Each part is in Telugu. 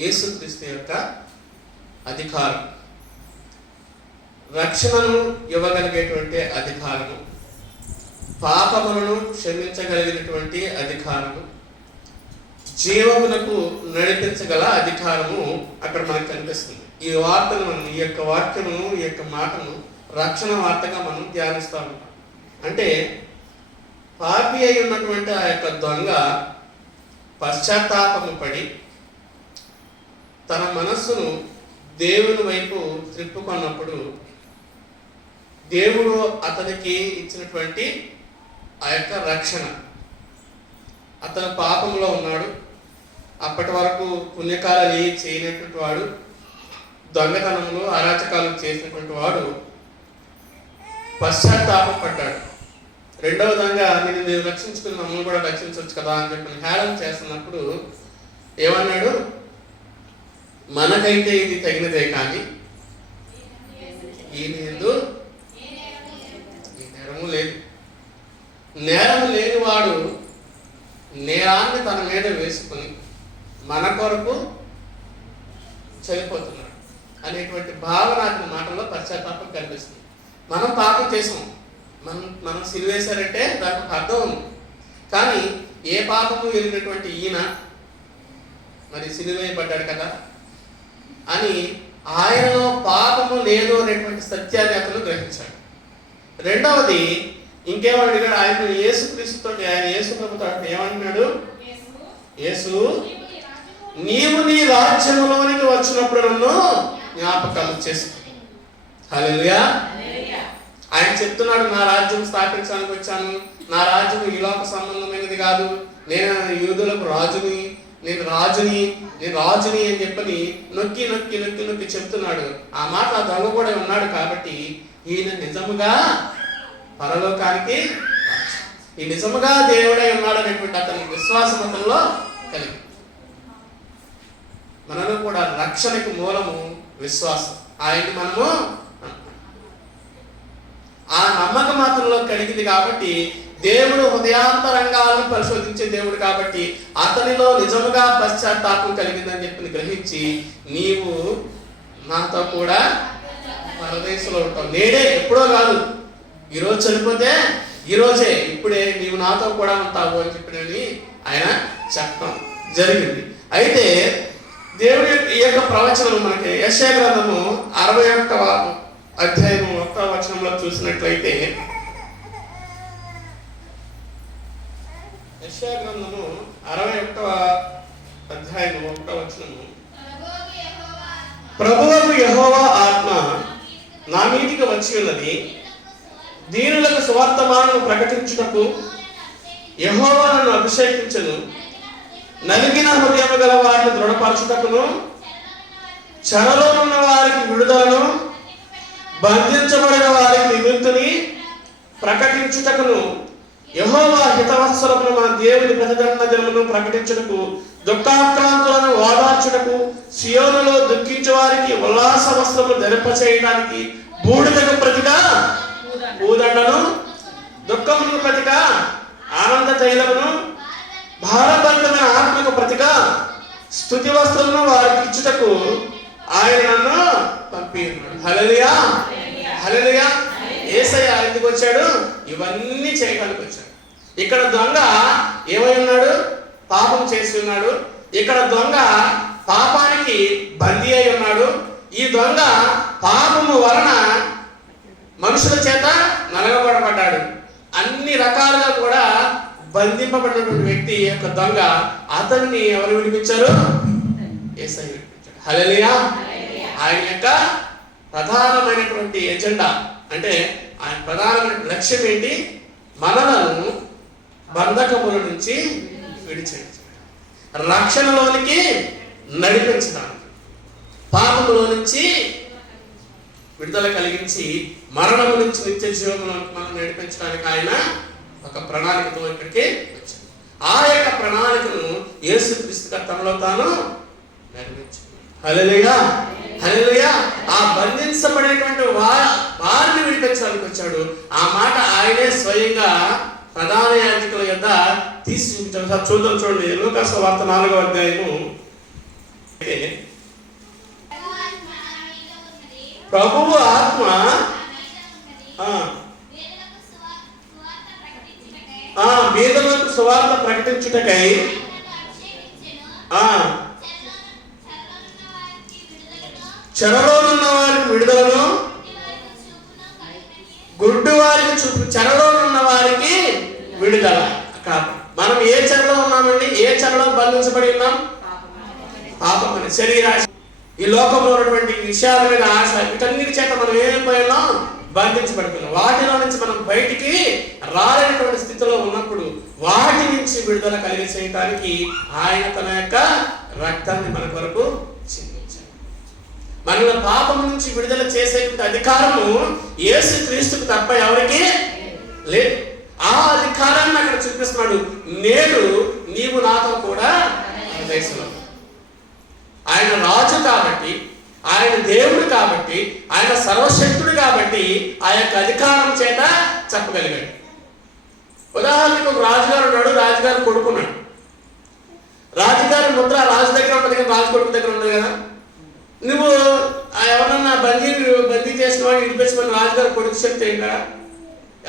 యేసుక్రీస్తు యొక్క అధికారం, రక్షణను ఇవ్వగలిగేటువంటి అధికారము, పాపములను క్షమించగలిగినటువంటి అధికారము, జీవమునకు నడిపించగల అధికారము అక్కడ మనకు కనిపిస్తుంది. ఈ వార్తను మనం, ఈ యొక్క వాక్యమును, ఈ యొక్క మాటను రక్షణ వార్తగా మనం ధ్యానిస్తూ ఉంటాం. అంటే పాపి అయి ఉన్నటువంటి ఆ యొక్క దొంగ పశ్చాత్తాపము పడి తన మనస్సును దేవుని వైపు త్రిప్పుకున్నప్పుడు దేవుడు అతనికి ఇచ్చినటువంటి ఆ యొక్క రక్షణ. అతను పాపంలో ఉన్నాడు, అప్పటి వరకు పుణ్యకాలు చేయనటువంటి వాడు, దొంగతనంలో అరాచకాలు చేసినటువంటి వాడు పశ్చాత్తాపడ్డాడు. రెండవ విధంగా నేను రక్షించుకుని మమ్మల్ని కూడా రక్షించవచ్చు కదా అని చెప్పి హేళన చేస్తున్నప్పుడు ఏమన్నాడు? మనకైతే ఇది తగినదే కానీ ఈ నేరము లేదు. నేరము లేని వాడు నేరాన్ని తన మీద వేసుకుని మన కొరకు చనిపోతున్నాడు అనేటువంటి భావన అతని మాటల్లో పశ్చాత్తాపం కనిపిస్తుంది. మనం పాపం చేసాం, మనం సిలువేశారంటే దానికి ఒక అర్థం ఉంది. కానీ ఏ పాపము వెళ్ళినటువంటి ఈయన మరి సిలువేయబడ్డాడు కదా అని ఆయనలో పాపము లేదు అనేటువంటి సత్యాన్ని అతను గ్రహించాడు. రెండవది ఇంకేమన్నాడు? ఆయన యేసుక్రీస్తుతో, ఆయన యేసు ప్రభుతో ఏమన్నాడు? యేసు, నీవు నీ రాజ్యంలోనికి వచ్చినప్పుడు నన్ను జ్ఞాపకం చేసుకో. హల్లెలూయా. ఆయన చెప్తున్నాడు, నా రాజ్యం స్థాపించడానికి వచ్చాను, నా రాజ్యం ఈ లోక సంబంధమైనది కాదు, నేను యూదులకు రాజుని, నేను రాజుని అని చెప్పని నొక్కి నొక్కి నొక్కి నొక్కి చెప్తున్నాడు. ఆ మాట ఆ దొంగ కూడా ఉన్నాడు. కాబట్టి ఈయన నిజముగా పరలోకానికి, ఈ నిజముగా దేవుడై ఉన్నాడు అనేటువంటి అతని విశ్వాసం అతనిలో కలిగి. మనలో కూడా రక్షణకి మూలము విశ్వాసం. ఆయన్ని మనము ఆ నమ్మకం అతనిలో కలిగింది. కాబట్టి దేవుడు హృదయాంతరంగాలను పరిశోధించే దేవుడు కాబట్టి అతనిలో నిజముగా పశ్చాత్తాపం కలిగిందని చెప్పి గ్రహించి నీవు నాతో కూడా పరదేశంలో ఉంటావు, నేడే, ఎప్పుడో కాదు, ఈరోజు చనిపోతే ఈరోజే, ఇప్పుడే నీవు నాతో కూడా ఉంటావు అని చెప్పి ఆయన చెప్పడం జరిగింది. అయితే దేవుడి ఈ యొక్క ప్రవచనం మనకి యెషయా గ్రంథము 61వ అధ్యాయం 1వ వచనంలో చూసినట్లయితే, యెషయా గ్రంథము 61వ అధ్యాయం 1వ వచనము, ప్రభువుకు యెహోవా ఆత్మ నా మీదికి వచ్చి ఉన్నది, దీనులకు సువార్తమానము ప్రకటించుటకు యెహోవా నన్ను అభిషేకించెను, నలిగిన హృదయము గల వారిని దృఢపరచుటకును, చెరలో ఉన్న వారికి విడుదలను, బంధించబడిన వారికి విముక్తిని ప్రకటించుటకును, యెహోవా హితవత్సరమును మన దేవుని ప్రతిదండ దినమును ప్రకటించుటకు, దుఃఖాక్రాంతులను ఓదార్చుటకు, సియోనులో దుఃఖించే వారికి ఉల్లాస వస్త్రములు ధరింపచేయడానికి, బూడిదకు ప్రతిగా పూదండను, దుఃఖములకు ప్రతిగా ఆనంద తైలమును, భారభరితమైన ఆత్మకు ప్రతిగా స్తుతి వస్త్రమును వారికి ఇచ్చుటకు ఆయన నన్ను పంపి ఉన్నాడు. హల్లెలూయా, హల్లెలూయా. యేసయ్య ఎందుకు వచ్చాడు? ఇవన్నీ చేయడానికి వచ్చాడు. ఇక్కడ దొంగ ఏమై ఉన్నాడు? పాపం చేసి ఉన్నాడు. ఇక్కడ దొంగ పాపానికి బందీ అయి ఉన్నాడు. ఈ దొంగ పాపము వలన మనుషుల చేత నలగబడబడ్డాడు. అన్ని రకాలుగా కూడా బంధింపబడినటువంటి వ్యక్తి యొక్క దొంగ. అతన్ని ఎవరు విడిపించారు? యేసయ్య విడిపించాడు. హల్లెలూయా. ఆయన యొక్క ప్రధానమైనటువంటి ఎజెండా అంటే ఆయన ప్రధానమైన లక్ష్యం ఏంటి? మనలను బంధకముల నుంచి విడిచేయడం, రక్షణలోనికి నడిపించడానికి, పాపములో నుంచి విడుదల కలిగించి మరణము నుంచి నిత్య జీవములోకి మనం నడిపించడానికి ఆయన ఒక ప్రణాళికతో ఇక్కడికి వచ్చాడు. ఆ యొక్క ప్రణాళికను యేసుక్రీస్తు తనలో తాను నిర్మించాడు. హల్లెలూయా, హల్లెలూయా. ఆ బంధించబడేటువంటి వారిని విడిపించడానికి వచ్చాడు. ఆ మాట ఆయనే స్వయంగా ప్రధాన యాజకుల యొద్ద తీసి చూపించాడు. చూద్దాం, చూడండి. లూకా సువార్త 4వ అధ్యాయము ప్రభువు ఆత్మ బీదలకు సువార్త ప్రకటించుటకై చెరలోనున్న వారికి విడుదలను, గుడ్డు వారికి చూపు. చెరలోనున్న వారికి విడుదల కాదు. మనం ఏ చెరలో ఉన్నామండి? ఏ చెరలో బంధించబడి ఉన్నాం? పాపం అనే శరీరాశ, ఈ లోకంలో ఉన్నటువంటి విషయాల మీద ఆశ, వీటన్నిటి చేత మనం ఏమైపోయినాం? బంధించబడుతున్నాం. వాటిలో నుంచి మనం బయటికి రాలేనటువంటి స్థితిలో ఉన్నప్పుడు వాటి నుంచి విడుదల కలిగి చేయడానికి ఆయన తన యొక్క రక్తాన్ని మన కొరకు చిందించాడు. మనల్ని పాపం నుంచి విడుదల చేసేటువంటి అధికారము యేసు క్రీస్తుకు తప్ప ఎవరికి లేదు. ఆ అధికారాన్ని అక్కడ చూపిస్తున్నాడు. నేడు నీవు నాతో కూడా దేశంలో. ఆయన రాజు కాబట్టి, ఆయన దేవుడు కాబట్టి, ఆయన సర్వశక్తుడు కాబట్టి ఆ యొక్క అధికారం చేత చెప్పగలిగాడు. ఉదాహరణకు ఒక రాజుగారు ఉన్నాడు, రాజుగారు కొడుకున్నాడు. రాజుగారి ముద్ర రాజు దగ్గర ఉంటుంది కదా, రాజు కొడుకు దగ్గర ఉండదు కదా. నువ్వు ఎవరన్నా బందీ చేసిన వాడిని విడిపించమని రాజుగారు కొడుకు చెప్తే ఇంకా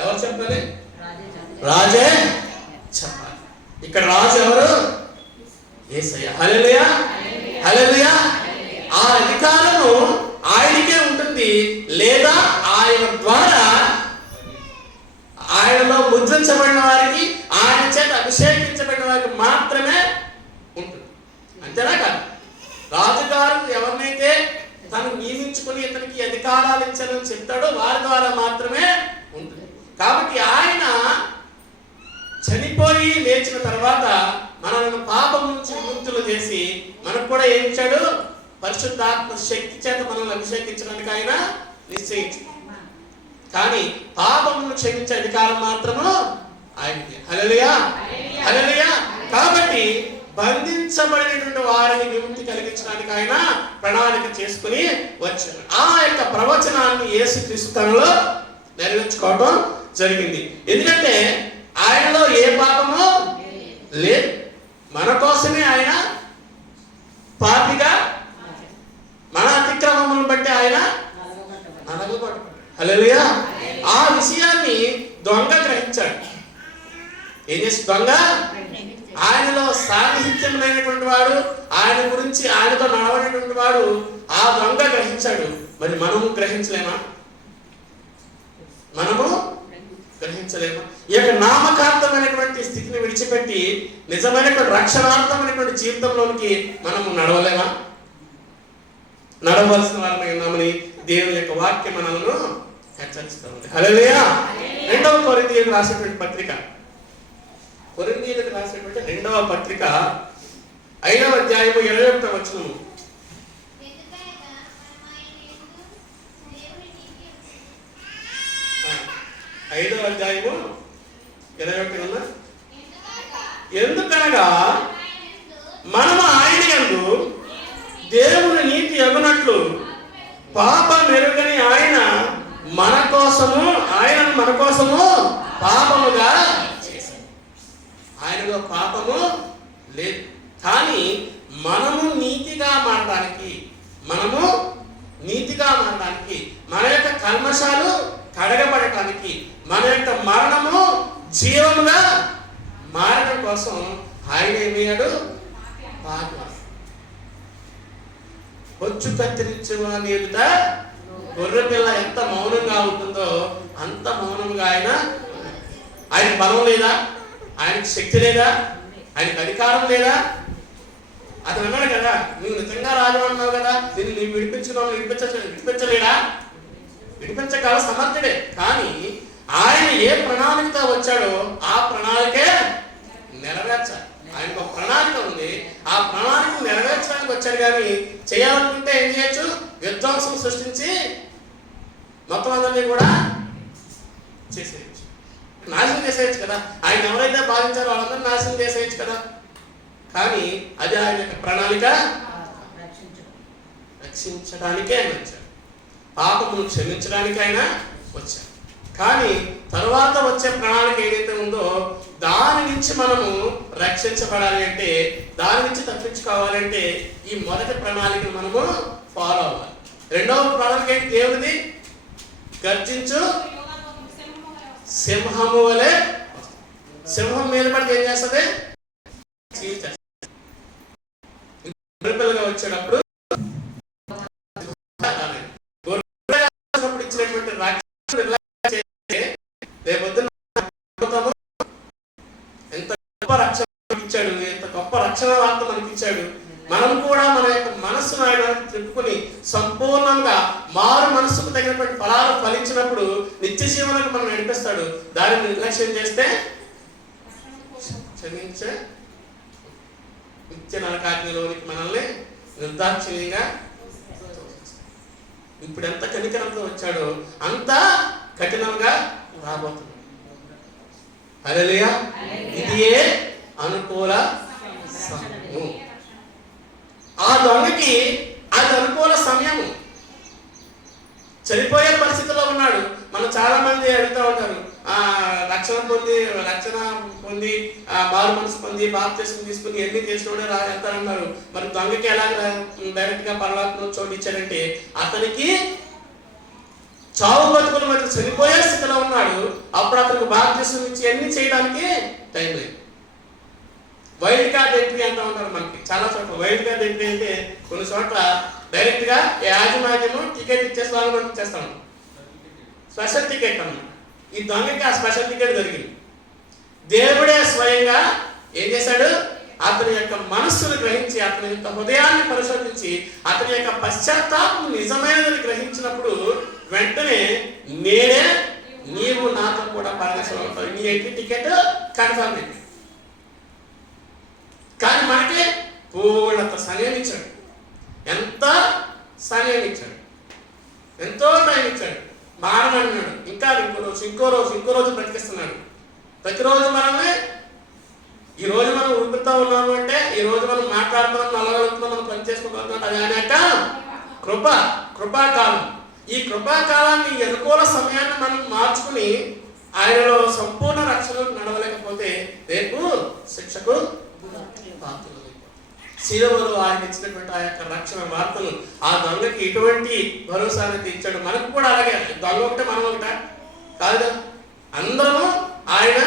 ఎవరు చెప్పాలి? రాజే చెప్పాలి. ఇక్కడ రాజు ఎవరు? యేసయ్య. హల్లెలూయా, హల్లెలూయా. ఆ అధికారము ఆయనకే ఉంటుంది, లేదా ఆయన ద్వారా ఆయనలో ముద్రించబడిన వారికి, ఆయన చేత అభిషేకించబడిన వారికి మాత్రమే ఉంటుంది. అంతేనా కాదు? రాజుగారు ఎవరినైతే తను నియమించుకుని ఇతనికి అధికారాలు ఇచ్చారని చెప్తాడో వారి ద్వారా మాత్రమే ఉంటుంది. కాబట్టి ఆయన చనిపోయి లేచిన తర్వాత మనల్ని పాపం నుంచి విముక్తులు చేసి మనకు కూడా ఏం ఇచ్చాడు? పరిశుద్ధాత్మ శక్తి చేత మనల్ని అభిషేకించడానికి ఆయన నిశ్చయించు. కానీ పాపమును క్షమించే అధికారం మాత్రము ఆయనకి. హల్లెలూయా, హల్లెలూయా. కాబట్టి బంధించబడినటువంటి వారిని విముక్తి కలిగించడానికి ఆయన ప్రణాళిక చేసుకుని వచ్చాడు. ఆ యొక్క ప్రవచనాన్ని యేసుక్రీస్తు తనలో నెరవేర్చుకోవడం జరిగింది. ఎందుకంటే ఆయనలో ఏ పాపము లేదు. మన కోసమే ఆయన పాపిగా, మన అతిక్రమములను బట్టి ఆయన నలగబడ్డాడు. హల్లెలూయా. ఆ విషయాన్ని దొంగ గ్రహించాడు. ఏం చేసి దొంగ? ఆయనలో సాన్నిహిత్యం లేనటువంటి వాడు, ఆయన గురించి ఆయనతో నడవనటువంటి వాడు ఆ దొంగ గ్రహించాడు. మరి మనము గ్రహించలేమా? మనము గ్రహించలేమా? ఈ యొక్క నామకార్థమైనటువంటి స్థితిని విడిచిపెట్టి నిజమైనటువంటి రక్షణార్థమైనటువంటి జీవితంలోనికి మనము నడవలేమా? నడవలసిన వారిని ఉన్నామని దేవుని యొక్క వాక్యం మనల్ని హెచ్చరిస్తుంది. హల్లెలూయా. 2వ కొరింథీయులకు రాసినటువంటి పత్రిక, కొరింథీయులకు రాసినటువంటి 2వ పత్రిక 5వ అధ్యాయము 21వ వచనము. 5వ అధ్యాయము 21. ఎందుకనగా మనము ఆయన యందు దేవుని నీతి ఎగునట్లు పాప మెరుగని ఆయన మన కోసము, ఆయనను మన కోసము పాపముగా చేశాడు. ఆయనలో పాపము లేదు. కానీ మనము నీతిగా మారడానికి, మన యొక్క కల్మషాలు కడగబడటానికి, మన యొక్క మరణము జీవముగా మారడం కోసం ఆయన ఏమయ్యాడు? పాప. బొచ్చు కత్తిరించేవాని ఎదుట గొర్రె పిల్ల ఎంత మౌనంగా ఉంటుందో అంత మౌనంగా ఆయన బలం లేదా? ఆయనకి శక్తి లేదా? ఆయనకి అధికారం లేదా? అతను అన్నాడు కదా, నువ్వు నిజంగా రాజు అన్నావు కదా, దీన్ని నువ్వు విడిపించలేడా? విడిపించగల సమర్థుడే. కానీ ఆయన ఏ ప్రణాళికతో వచ్చాడో ఆ ప్రణాళికే నెరవేర్చాలి. ఆయనకు ఒక ప్రణాళిక ఉంది, ఆ ప్రణాళిక నెరవేర్చడానికి వచ్చాడు. కానీ చేయాలనుకుంటే ఏం చేయొచ్చు? విధ్వంసం సృష్టించి మొత్తం అందరినీ కూడా చేసేయచ్చు, నాశనం చేసేయచ్చు కదా. ఆయన ఎవరైతే భావించారో వాళ్ళందరూ నాశనం చేసేయచ్చు కదా. కానీ అది ఆయన యొక్క ప్రణాళిక. రక్షించడానికే ఆయన వచ్చాడు, పాపమును క్షమించడానికి ఆయన వచ్చాడు. కానీ తరువాత వచ్చే ప్రణాళిక ఏదైతే ఉందో దాని నుంచి మనము రక్షించబడాలి అంటే, దాని నుంచి తప్పించుకోవాలంటే ఈ మొదటి ప్రణాళికను మనము ఫాలో అవ్వాలి. రెండవ ప్రణాళిక ఏంటి దేవుడిది? గర్జించు సింహము వలె. సింహం మీద పడితే ఏం చేస్తుంది? పిల్లగా వచ్చేటప్పుడు ఇచ్చినటువంటి ఎంత గొప్ప రక్షణ ఇచ్చాడు, ఎంత గొప్ప రక్షణ వార్త మనకి ఇచ్చాడు. మనం కూడా మన యొక్క మనస్సును ఆయన తిప్పుకుని సంపూర్ణంగా మారు మనస్సుకు తగినటువంటి ఫలాలు ఫలించినప్పుడు నిత్య జీవనానికి మనం నడిపిస్తాడు. దానిని నిర్లక్ష్యం చేస్తే క్షమించే నిత్య నరకాగ్నిలోనికి మనల్ని నిర్దాక్షిణ్యంగా. ఇప్పుడు ఎంత కనికరంతో వచ్చాడో అంత కఠినంగా రాబోతున్నాడు. హల్లెలూయా. ఇది అనుకూల సమయము. ఆ దొంగకి అది అనుకూల సమయము. చనిపోయే పరిస్థితిలో ఉన్నాడు. మనం చాలా మంది అడుగుతూ ఉంటారు, రక్షణ పొంది మారు మనసు పొంది బాప్తిస్మం తీసుకుని ఎన్ని చేసినోడే వెళ్తారన్నారు. మరి దొంగకి ఎలా డైరెక్ట్ గా పరలోకంలో చోటు ఇచ్చారంటే, అతనికి చావు బతుకుల మధ్య చనిపోయే స్థితిలో ఉన్నాడు. అప్పుడు అతనికి బాప్తిస్మం ఇచ్చి ఎన్ని చేయడానికి టైం లేదు. వైల్డ్ కార్డ్ ఎంట్రీ అంటూ ఉంటారు. మనకి చాలా చోట్ల వైల్డ్ కార్డ్ ఎంట్రీ అంటే కొన్ని చోట్ల డైరెక్ట్ గా యాజమాన్యము టికెట్ ఇచ్చేసి వాళ్ళు పంపించేస్తాము, స్పెషల్ టికెట్ అన్నమాట. ఈ దొంగకి ఆ స్పెషల్ టికెట్ దొరికింది. దేవుడే స్వయంగా ఏం చేశాడు? అతని యొక్క మనస్సును గ్రహించి, అతని యొక్క హృదయాన్ని పరిశోధించి, అతని యొక్క పశ్చాత్తాపం నిజమైనదని గ్రహించినప్పుడు వెంటనే నేనే నీవు నాతో కూడా పరదేశంలో ఉంటావు, నీ ఎంట్రీ టికెట్ కన్ఫర్మ్ అయింది. కానీ మనకి పూర్ణత సమయం ఇచ్చాడు. ఎంత సమయం ఇచ్చాడు, ఎంతో టైం ఇచ్చాడు. మారనన్నాడు. ఇంకా ఇంకో రోజు బ్రతికిస్తున్నాడు. ప్రతిరోజు మనల్ని, ఈ రోజు మనం ఊపిరితో ఉన్నాము అంటే, ఈ రోజు మనం మాట్లాడుతున్నాం, నల్లగలుగుతున్నాం, మనం పని చేసుకోగలుగుతున్నాం, అది అనేక కృపాకాలం. ఈ కృపాకాలాన్ని, అనుకూల సమయాన్ని మనం మార్చుకుని ఆయనలో సంపూర్ణ రక్షణకు నడవలేకపోతే రేపు శిక్షకు శిలువలో ఆయన ఇచ్చినటువంటి ఆ యొక్క రక్షణ వార్తను ఆ దొంగకి ఎటువంటి భరోసానైతే ఇచ్చాడు, మనకు కూడా అలాగే. దొంగ ఒకటే, మనం ఒకట కాదు, అందరము ఆయన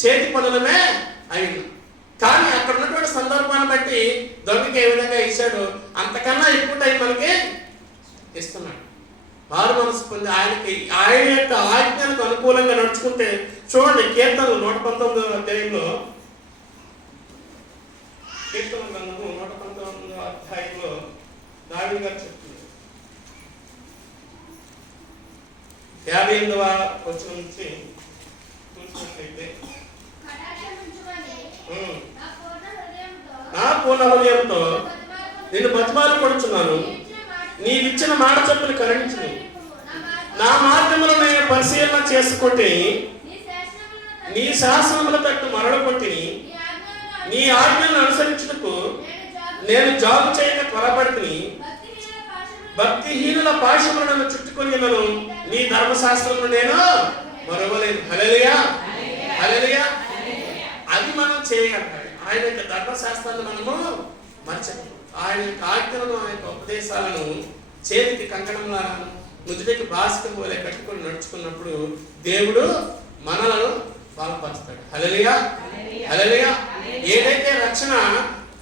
చేతి పనులమే అయింది. కానీ అక్కడ ఉన్నటువంటి సందర్భాన్ని బట్టి దొంగకి ఏ విధంగా ఇచ్చాడు, అంతకన్నా ఎక్కువ టైం మనకి ఇస్తున్నాడు. మారు మనసు పొంది ఆయన యొక్క ఆజ్ఞలకు అనుకూలంగా నడుచుకుంటే, చూడండి కీర్తనలు 119వ అధ్యాయంలో, కీర్తన గ్రంథము 119వ అధ్యాయంలో దావీదు గారు చెప్తున్నారు. 58వ వచనం నుంచి చూసినట్లయితే, నా పూర్ణ హృదయంతో నిన్ను బతిమాలు కొడుచున్నాను, నీవిచ్చిన మాట చొప్పున కరుణించును, నా మార్గములను నేను పరిశీలన చేసుకుంటే, నీ శాసనముల తట్టు మరణ కొట్టిని, నీ ఆజ్ఞలను అనుసరించుటకు నేను జాగు చేయక త్వరపడితిని, భక్తిహీనుల పాశములను చుట్టుకొని నీ ధర్మశాస్త్రమును నేను మరవలేదు. హల్లెలూయా, హల్లెలూయా. అది మనం చేయగలగాలి. ఆయన యొక్క ధర్మశాస్త్రాన్ని మనము మర్చిపోం. ఆయన యొక్క ఆజ్ఞలను, ఆయన యొక్క ఉపదేశాలను చేతికి కంకణంలాగా, నుదుటికి బాసికం వలె కట్టుకొని నడుచుకున్నప్పుడు దేవుడు మనలను బలపరుస్తాడు. హల్లెలూయా, హల్లెలూయా. ఏదైతే రక్షణ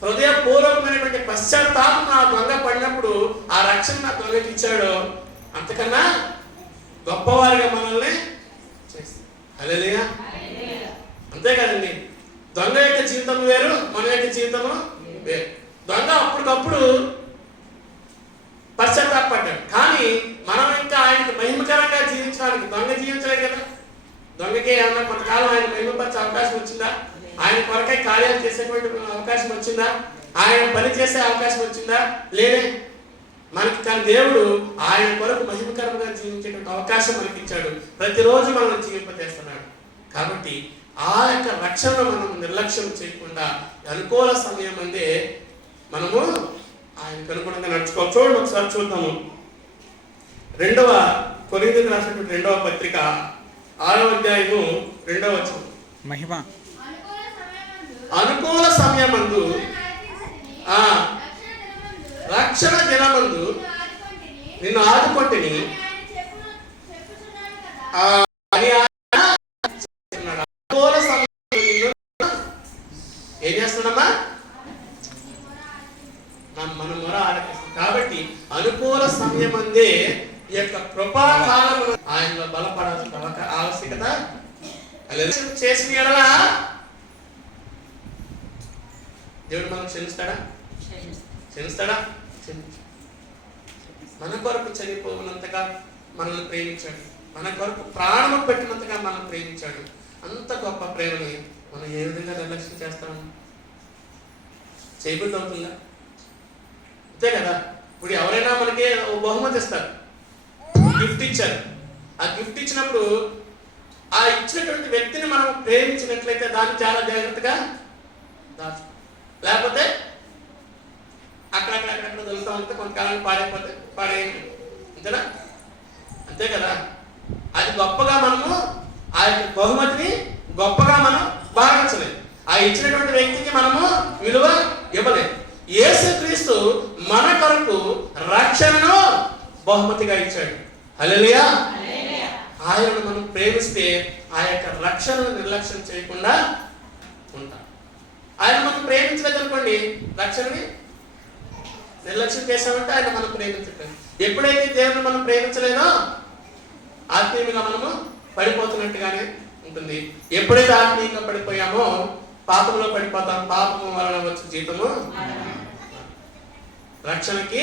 హృదయపూర్వకమైనటువంటి పశ్చాత్తాపం ఆ దొంగ పడినప్పుడు ఆ రక్షణ నా దొంగకి ఇచ్చాడో, అంతకన్నా గొప్పవారిగా మనల్ని చేస్తాడు. హల్లెలూయా. అంతే కదండి. దొంగ యొక్క జీవితం వేరు, మన యొక్క జీవితము వేరు. దొంగ అప్పటికప్పుడు పశ్చాత్తాపడ్డాడు. కానీ మనం ఇంకా ఆయనకు మహిమకరంగా జీవించడానికి, దొంగ జీవించలేదు కదా. దొంగకి ఏమన్నా కొంతకాలం ఆయన మహిమపరిచే అవకాశం వచ్చిందా? ఆయన కొరకై కార్యాలు చేసేటువంటి అవకాశం వచ్చిందా? ఆయన పని చేసే అవకాశం వచ్చిందా? లేదే. మనకి కానీ దేవుడు ఆయన కొరకు మహిమకరంగా జీవించేటువంటి అవకాశం మనకి ఇచ్చాడు. ప్రతిరోజు మనం జీవింపజేస్తున్నాడు. కాబట్టి ఆ యొక్క రక్షణను మనం నిర్లక్ష్యం చేయకుండా అనుకూల సమయం అందే మనము ఆయనకు అనుగుణంగా నడుచుకోవాలి. చూడండి ఒకసారి చూద్దాము. 2వ కొరింథీయులకు రాసినటువంటి 2వ పత్రిక 6వ అధ్యాయము 2వ వచనం. మహిమ అనుకూల సమయమందు రక్షణ దినమందు నిన్ను ఆదుకొంటిని అని అనుకూల సమయంలో ఏం చేస్తున్నాడమ్మా? మన మొర ఆలకిస్తాం. కాబట్టి అనుకూల సమయం అందే ఈ యొక్క కృపాకాలం ఆయనలో బలపడాల్సిన ఆవశ్యకత చేసిన ఎడల దేవుడు మనం క్షమిస్తాడా? మన కొరకు చనిపోవునంతగా మనల్ని ప్రేమించాడు, మన కొరకు ప్రాణము పెట్టినంతగా మనల్ని ప్రేమించాడు. అంత గొప్ప ప్రేమని మనం ఏ విధంగా నిర్లక్ష్యం చేస్తాము? చేయబుద్ధి అవుతుందా? అంతే కదా. ఇప్పుడు ఎవరైనా మనకి బహుమతి ఇస్తారు, గిఫ్ట్ ఇచ్చారు. ఆ గిఫ్ట్ ఇచ్చినప్పుడు ఆ ఇచ్చినటువంటి వ్యక్తిని మనం ప్రేమించినట్లయితే దాన్ని చాలా జాగ్రత్తగా దాచు, లేకపోతే అక్కడక్కడ దొరుకుతూ ఉంటే కొంతకాలం పాడేయండి. అంతేనా? అంతే కదా. అది గొప్పగా మనము ఆ యొక్క బహుమతిని గొప్పగా మనం భావించలేదు. ఆ ఇచ్చినటువంటి వ్యక్తికి మనము విలువ ఇవ్వలేదు. యేసుక్రీస్తు మన కొరకు రక్షణను బహుమతిగా ఇచ్చాడు. హల్లెలూయా. ఆయనను మనం ప్రేమిస్తే ఆ యొక్క రక్షణను నిర్లక్ష్యం చేయకుండా ఉంటాం. ఆయన మనం ప్రేమించలేదు అనుకోండి, రక్షణని నిర్లక్ష్యం చేశామంటే ఆయన మనం ప్రేమించలేదు. ఎప్పుడైతే దేవుని మనం ప్రేమించలేదో ఆత్మీయంగా మనము పడిపోతున్నట్టుగానే ఉంటుంది. ఎప్పుడైతే ఆత్మీయంగా పడిపోయామో పాపంలో పడిపోతాం. పాపము వలన వచ్చే జీతము రక్షణకి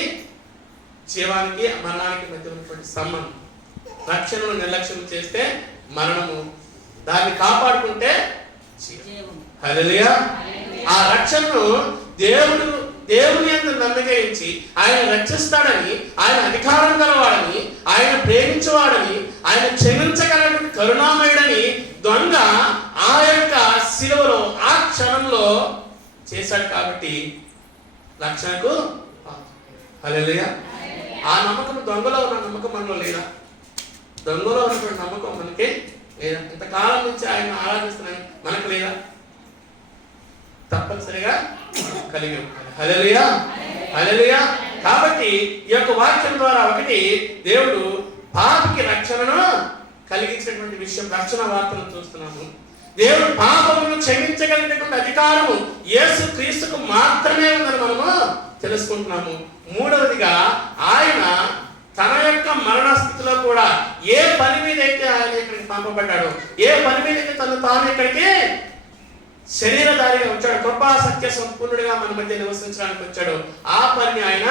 జీవానికి మరణానికి మధ్య ఉన్నటువంటి సంబంధం. రక్షణను నిర్లక్ష్యం చేస్తే మరణము, దాన్ని కాపాడుకుంటే హల్లెలూయా. ఆ రక్షణను దేవుని యందు నమ్మిక ఉంచి ఆయన రక్షిస్తాడని, ఆయన అధికారం గలవాడని, ఆయన ప్రేమించేవాడని, ఆయన క్షమించగలని కరుణామయుడని దొంగ ఆ యొక్క శిలువలో ఆ క్షణంలో చేశాడు. కాబట్టి రక్షణకు హల్లెలూయా. ఆ నమ్మకం, దొంగలో ఉన్న నమ్మకం మనలో లేదా? దొంగలో ఉన్నటువంటి నమ్మకం మనకి లేదా? ఇంతకాలం నుంచి ఆయన ఆరాధిస్తున్నాను మనకు లేదా? తప్పనిసరిగా కలిగి ఉంటాడు. హల్లెలూయా, హల్లెలూయా. కాబట్టి ఈ యొక్క వాక్యం ద్వారా ఒకటి, దేవుడు పాపికి రక్షణను కలిగించినటువంటి విషయం, రక్షణ వార్తను చూస్తున్నాము. దేవుడు పాపమును క్షమించగలిగినటువంటి అధికారము యేసుక్రీస్తుకు మాత్రమే ఉందని మనము తెలుసుకుంటున్నాము. మూడవదిగా ఆయన తన యొక్క మరణ స్థితిలో కూడా ఏ పని మీద అయితే ఆయన ఇక్కడికి పంపబడ్డాడు, ఏ పని మీద అయితే తాను ఇక్కడికి శరీరధారిగా వచ్చాడు, కృపా సత్య సంపూర్ణుడిగా మన మధ్య నివసించడానికి వచ్చాడు, ఆ పని ఆయన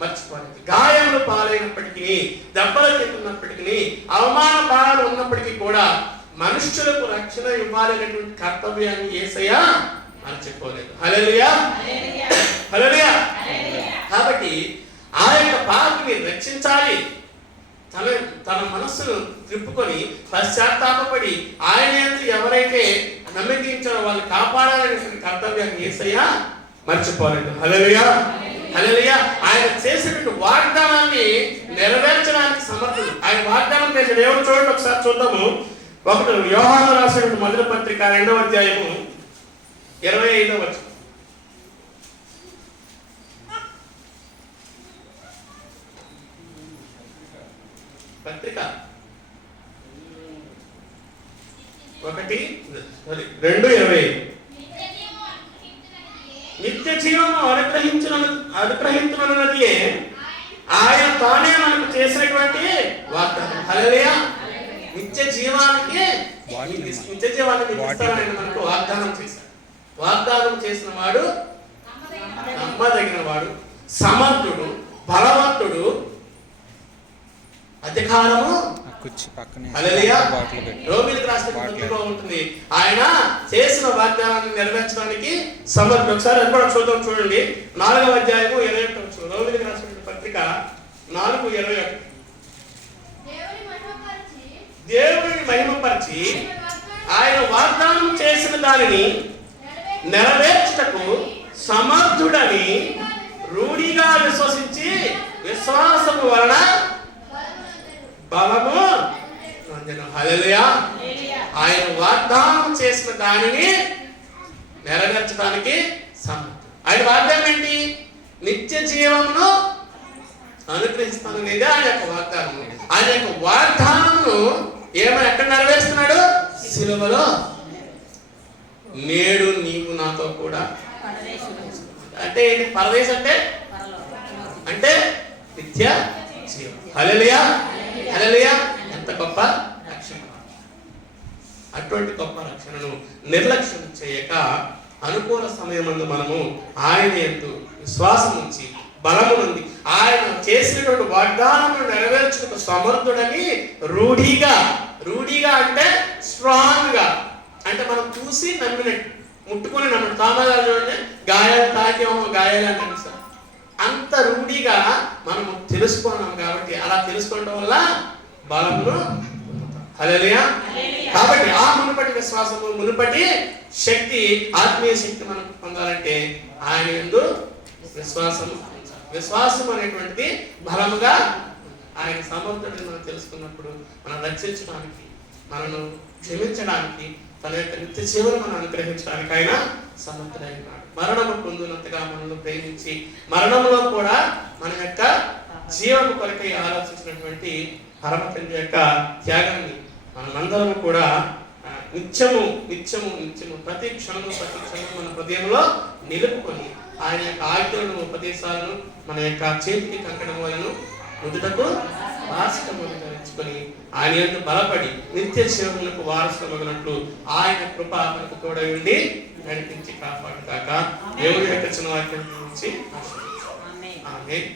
మర్చిపోలేదు. గాయములు పాలైనప్పటికీ, దెబ్బలు తింటున్నప్పటికీ, అవమాన బాధలు ఉన్నప్పటికీ కూడా మనుష్యులకు రక్షణ ఇవ్వాలనేటువంటి కర్తవ్యాన్ని యేసయ్య మర్చిపోలేదు. హల్లెలూయా, హల్లెలూయా. కాబట్టి ఆ యొక్క పాపిని రక్షించాలి, తన మనస్సును త్రిప్పుకొని పశ్చాత్తాపడి ఆయన ఎవరైతే నమ్మకించారో వాళ్ళు కాపాడాలనే కర్తవ్యాన్ని యేసయ్య మర్చిపోలేదు. హల్లెలూయా, హల్లెలూయా. ఆయన చేసినటువంటి వాగ్దానాన్ని నెరవేర్చడానికి సమర్థుడు. ఆయన వాగ్దానం చేసిన దేవుడు చూడండి, ఒకసారి చూద్దాము. యోహాను రాసినటువంటి మొదటి పత్రిక 2వ అధ్యాయము 25వ వచనం. పత్రిక 1:2:20. నిత్య జీవము అనుగ్రహించునన్నది ఆయన తానే మనకు చేసినటువంటి వాగ్దానం. హల్లెలూయా. నిత్య జీవాన్ని ఇస్తానని మనకు వాగ్దానం చేశాడు. వాగ్దానం చేసిన వాడు నమ్మదగిన వాడు, సమర్థుడు, బలవంతుడు, అధికారము రోమిలకు రాసిన పత్రికలో ఉంటుంది. ఆయన చేసిన వాగ్దానాన్ని నెరవేర్చడానికి సమర్థుడు. ఒకసారి అది కూడా చూద్దాం. చూడండి, 4వ అధ్యాయము 21. రోమిలకు రాసిన పత్రిక 4:21. దేవుని మహిమపరిచి ఆయన వాగ్దానం చేసిన దానిని నెరవేర్చుటకు సమర్థుడని రూఢిగా విశ్వసించి విశ్వాసము వలన బలము. హల్లెలూయా. ఆయన వాగ్దానం చేసిన దానిని నెరవేర్చడానికి సమర్థుడు. ఆయన వాగ్దానం ఏంటి? నిత్య జీవమును అనుగ్రహిస్తాను అనేది ఆయన యొక్క వాగ్దానం. ఆయన యొక్క వాగ్దానమును ఏమని ఎక్కడ నెరవేరుస్తున్నాడు? సిలువలో. నేడు నీవు నాతో కూడా అంటే ఏంటి? పరదేశ్ అంటే నిత్య జీవం. హల్లెలూయా, హల్లెలూయా. ఎంత గొప్ప రక్షణ! అటువంటి గొప్ప రక్షణను నిర్లక్ష్యం చేయక అనుకూల సమయమందు మనము ఆయన యందు విశ్వాసం ఉంచి బలము నుండి ఆయన చేసినటువంటి వాగ్దానమును నెరవేర్చుటకు సమర్థుడని రూఢిగా అంటే స్ట్రాంగ్ గా, అంటే మనం చూసి నమ్మినట్టు, ముట్టుకొని నమ్మడు. తామరాలు చూడండి, గాయాలు తాకేమో గాయాలు అంటారు సార్. అంత రూఢిగా మనము తెలుసుకున్నాం కాబట్టి అలా తెలుసుకోవడం వల్ల బలమును. హల్లెలూయా. కాబట్టి ఆ మునుపటి విశ్వాసము, మునుపటి శక్తి, ఆత్మీయ శక్తి మనం పొందాలంటే ఆయన యందు విశ్వాసం అనేటువంటిది బలముగా ఆయన సమర్థుడిని మనం తెలుసుకున్నప్పుడు మనం రక్షించడానికి, మనను క్షమించడానికి, తన యొక్క నిత్య జీవనం మనం అనుగ్రహించడానికి ఆయన సమర్థుడైనాడు. మరణము పొందినంతగా మనల్ని ప్రేమించి మరణంలో కూడా మన యొక్క జీవము కొరకై ఆలోచించినటువంటి పరమ తండ్రి యొక్క త్యాగాన్ని మనమందరము కూడా నిత్యము ప్రతి క్షణము మన హృదయంలో నిలుపుకొని ఆయన యొక్క ఆజ్ఞలను, ఉపదేశాలను మన యొక్క చేతికి కంకణములను నుదుటకు వాసికమును ధరించుకొని ఆయన యందు బలపడి నిత్య జీవములకు వారసులమగినట్లు ఆయన కృప మనకు తోడై ఉండి నడిపించి కాపాడుగాక. దేవుని యొక్క చిన్న వాక్యం గురించి ఆమేన్.